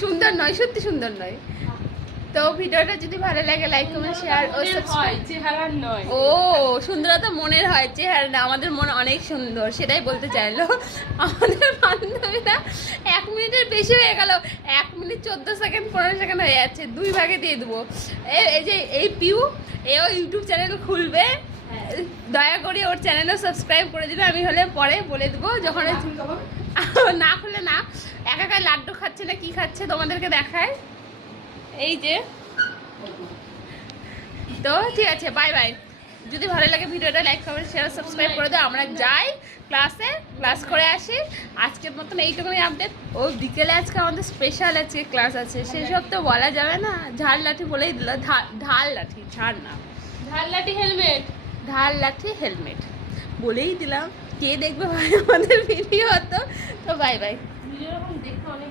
সুন্দর নয়, সত্যি সুন্দর নয়। তো ভিডিওটা যদি ভালো লাগে লাইক কমেন্ট শেয়ার ও সাবস্ক্রাইব। চেহারার নয়, ও সুন্দরতা মনের হয়, চেহারা না। আমাদের মন অনেক সুন্দর, সেটাই বলতে চাইলো আমাদের বান্ধবীরা। 1 মিনিটের বেশি হয়ে গেল, 1 মিনিট 14 সেকেন্ড 15 সেকেন্ড হয়ে যাচ্ছে। 2 ভাগে দিয়ে দেবো। এই যে এই পিউ, এও ইউটিউব চ্যানেল খুলবে, দয়া করে ওর চ্যানেলও সাবস্ক্রাইব করে দিবে। আমি হলে পরে বলে দেবো যখন না খুলে না। একা লাড্ডু খাচ্ছে না কি খাচ্ছে তোমাদেরকে দেখায়। এই যে, তো ঠিক আছে, বাই বাই। যদি ভালো লাগে ভিডিওটা লাইক কমেন্ট শেয়ার সাবস্ক্রাইব করে দাও। আমরা যাই ক্লাসে, ক্লাস করে আসি। আজকের মতন এইটুকুনি আপডেট। ও বিকেলে আজকে আমাদের স্পেশাল আজকে ক্লাস আছে, সেসব তো বলা যাবে না। ঝাল লাঠি বলেই দিল, ঢাল লাঠি, ঝাড় না, ঢাল লাঠি হেলমেট, ঢাল লাঠি হেলমেট বলেই দিলাম। কে দেখবে ভাই আমাদের ভিডিও? তো বাই বাই। ভিডিও দেখতে অনেক